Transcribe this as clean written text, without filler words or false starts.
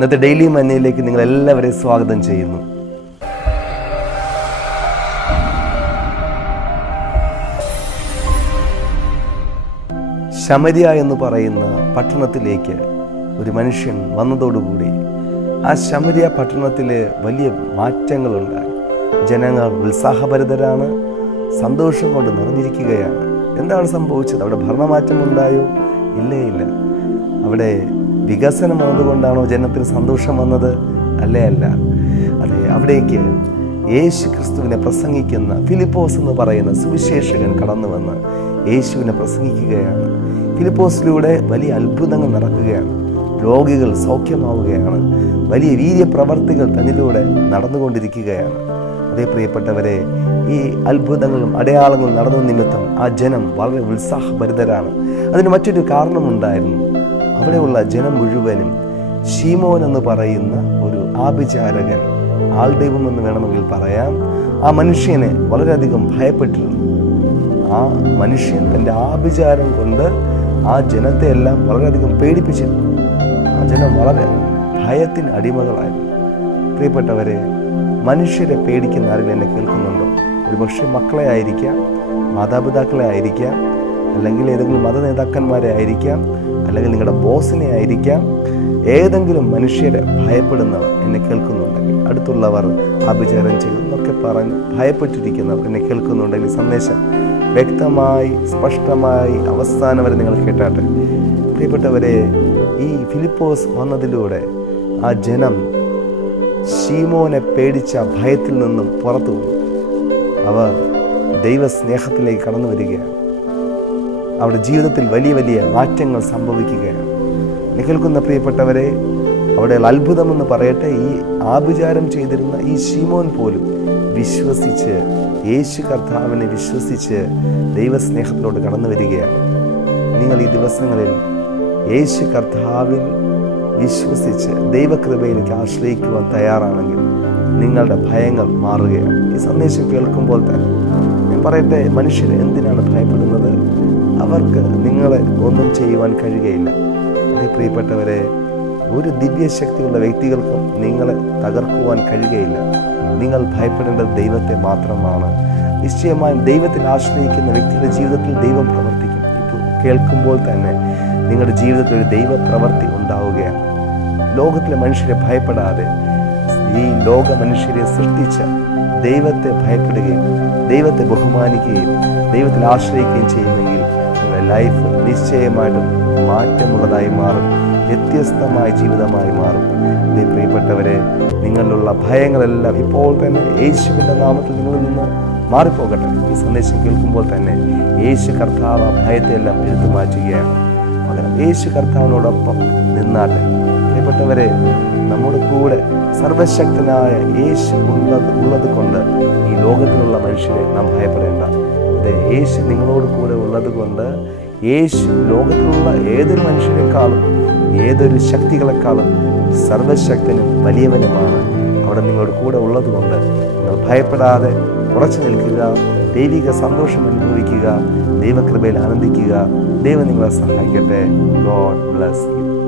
ഇന്നത്തെ ഡെയിലി മന്നയിലേക്ക് നിങ്ങൾ എല്ലാവരെയും സ്വാഗതം ചെയ്യുന്നു. ശമരിയ എന്ന് പറയുന്ന പട്ടണത്തിലേക്ക് ഒരു മനുഷ്യൻ വന്നതോടുകൂടി ആ ശമരിയ പട്ടണത്തിൽ വലിയ മാറ്റങ്ങളുണ്ടായി. ജനങ്ങൾ ഉത്സാഹഭരിതരാണ്, സന്തോഷം കൊണ്ട് നിറഞ്ഞിരിക്കുകയാണ്. എന്താണ് സംഭവിച്ചത്? അവിടെ ഭരണമാറ്റമുണ്ടായോ? ഇല്ല. അവിടെ വികസനം വന്നതുകൊണ്ടാണോ ജനത്തിന് സന്തോഷം വന്നത്? അല്ലേ അല്ല. അതെ, അവിടേക്ക് യേശു ക്രിസ്തുവിനെ പ്രസംഗിക്കുന്ന ഫിലിപ്പോസ് എന്ന് പറയുന്ന സുവിശേഷകൻ കടന്നു വന്ന് യേശുവിനെ പ്രസംഗിക്കുകയാണ്. ഫിലിപ്പോസിലൂടെ വലിയ അത്ഭുതങ്ങൾ നടക്കുകയാണ്. രോഗികൾ സൗഖ്യമാവുകയാണ്. വലിയ വീര്യപ്രവർത്തികൾ തന്നിലൂടെ നടന്നുകൊണ്ടിരിക്കുകയാണ്. അതേ പ്രിയപ്പെട്ടവരെ, ഈ അത്ഭുതങ്ങളും അടയാളങ്ങളും നടന്ന നിമിത്തം ആ ജനം വളരെ ഉത്സാഹഭരിതരാണ്. അതിന് മറ്റൊരു കാരണമുണ്ടായിരുന്നു. അവിടെയുള്ള ജനം മുഴുവനും ശീമോൻ എന്ന് പറയുന്ന ഒരു ആഭിചാരകൻ, ആൾദൈവം എന്ന് വേണമെങ്കിൽ പറയാം, ആ മനുഷ്യനെ വളരെയധികം ഭയപ്പെട്ടിരുന്നു. ആ മനുഷ്യൻ തൻ്റെ ആഭിചാരം കൊണ്ട് ആ ജനത്തെ എല്ലാം വളരെയധികം പേടിപ്പിച്ചിരുന്നു. ആ ജനം വളരെ ഭയത്തിന് അടിമകളായിരുന്നു. പ്രിയപ്പെട്ടവരെ, മനുഷ്യരെ പേടിക്കുന്ന ആരെങ്കിലും എന്നെ കേൾക്കുന്നുണ്ടോ? ഒരുപക്ഷെ മക്കളെ ആയിരിക്കാം, മാതാപിതാക്കളെ ആയിരിക്കാം, അല്ലെങ്കിൽ ഏതെങ്കിലും മത നേതാക്കന്മാരെ ആയിരിക്കാം, അല്ലെങ്കിൽ നിങ്ങളുടെ ബോസിനെ ആയിരിക്കാം. ഏതെങ്കിലും മനുഷ്യരെ ഭയപ്പെടുന്നവർ എന്നെ കേൾക്കുന്നുണ്ടെങ്കിൽ, അടുത്തുള്ളവർ ആഭിചാരം ചെയ്തെന്നൊക്കെ പറഞ്ഞ് ഭയപ്പെട്ടിരിക്കുന്നവർ എന്നെ കേൾക്കുന്നുണ്ടെങ്കിൽ സന്ദേശം വ്യക്തമായി സ്പഷ്ടമായി അവസാനം വരെ നിങ്ങൾ കേട്ടാട്ടെ. പ്രിയപ്പെട്ടവരെ, ഈ ഫിലിപ്പോസ് വന്നതിലൂടെ ആ ജനം ശീമോനെ പേടിച്ച ഭയത്തിൽ നിന്നും പുറത്തു വന്നു. അവർ ദൈവസ്നേഹത്തിലേക്ക് കടന്നു വരികയാണ്. അവരുടെ ജീവിതത്തിൽ വലിയ വലിയ മാറ്റങ്ങൾ സംഭവിക്കുകയാണ്. കേൾക്കുന്ന പ്രിയപ്പെട്ടവരെ, അവിടെ അത്ഭുതമെന്ന് പറയട്ടെ, ഈ ആഭിചാരം ചെയ്തിരുന്ന ഈ ശീമോൻ പോലും വിശ്വസിച്ച്, യേശു കർത്താവിനെ വിശ്വസിച്ച് ദൈവസ്നേഹത്തിലോട്ട് കടന്നു വരികയാണ്. നിങ്ങൾ ഈ ദിവസങ്ങളിൽ യേശു കർത്താവിൽ വിശ്വസിച്ച് ദൈവകൃപയിലേക്ക് ആശ്രയിക്കുവാൻ തയ്യാറാണെങ്കിൽ നിങ്ങളുടെ ഭയങ്ങൾ മാറുകയാണ്. ഈ സന്ദേശം കേൾക്കുമ്പോൾ തന്നെ ഞാൻ പറയട്ടെ, മനുഷ്യർ എന്തിനാണ് ഭയപ്പെടുന്നത്? അവർക്ക് നിങ്ങളെ ഒന്നും ചെയ്യുവാൻ കഴിയുകയില്ല. അതേ പ്രിയപ്പെട്ടവരെ, ഒരു ദിവ്യശക്തിയുള്ള വ്യക്തികൾക്കും നിങ്ങളെ തകർക്കുവാൻ കഴിയുകയില്ല. നിങ്ങൾ ഭയപ്പെടേണ്ടത് ദൈവത്തെ മാത്രമാണ്. നിശ്ചയമായും ദൈവത്തിൽ ആശ്രയിക്കുന്ന വ്യക്തിയുടെ ജീവിതത്തിൽ ദൈവം പ്രവർത്തിക്കും. ഇപ്പോൾ കേൾക്കുമ്പോൾ തന്നെ നിങ്ങളുടെ ജീവിതത്തിൽ ഒരു ദൈവപ്രവൃത്തി ഉണ്ടാവുകയാണ്. ലോകത്തിലെ മനുഷ്യരെ ഭയപ്പെടാതെ ഈ ലോക മനുഷ്യരെ സൃഷ്ടിച്ച ദൈവത്തെ ഭയപ്പെടുകയും ദൈവത്തെ ബഹുമാനിക്കുകയും ദൈവത്തിൽ ആശ്രയിക്കുകയും ചെയ്യുമെങ്കിൽ നിങ്ങളുടെ ലൈഫ് നിശ്ചയമായിട്ടും മാറ്റമുള്ളതായി മാറും, വ്യത്യസ്തമായ ജീവിതമായി മാറും. അതേ പ്രിയപ്പെട്ടവരെ, നിങ്ങളിലുള്ള ഭയങ്ങളെല്ലാം ഇപ്പോൾ തന്നെ യേശുവിൻ്റെ നാമത്തിൽ നിങ്ങളിൽ നിന്ന് മാറിപ്പോകട്ടെ. ഈ സന്ദേശം കേൾക്കുമ്പോൾ തന്നെ യേശു കർത്താവ് ആ ഭയത്തെയെല്ലാം എടുത്തു മാറ്റുകയാണ്. പകരം യേശു കർത്താവിനോടൊപ്പം നിന്നാട്ടെ. പ്രിയപ്പെട്ടവരെ, നമ്മുടെ കൂടെ സർവശക്തനായ യേശു ഉള്ളത് കൊണ്ട് ഈ ലോകത്തിലുള്ള മനുഷ്യരെ നാം ഭയപ്പെടേണ്ട. അതെ, യേശു നിങ്ങളോട് കൂടെ ഉള്ളത് കൊണ്ട് യേശു ലോകത്തിലുള്ള ഏതൊരു മനുഷ്യരെക്കാളും ഏതൊരു ശക്തികളെക്കാളും സർവശക്തനും വലിയവനുമാണ്. അവിടെ നിങ്ങളുടെ കൂടെ ഉള്ളതുകൊണ്ട് നിങ്ങൾ ഭയപ്പെടാതെ ഉറച്ചു നിൽക്കുക, ദൈവിക സന്തോഷം അനുഭവിക്കുക, ദൈവകൃപയിൽ ആനന്ദിക്കുക. ദൈവം നിങ്ങളെ സഹായിക്കട്ടെ. God bless you.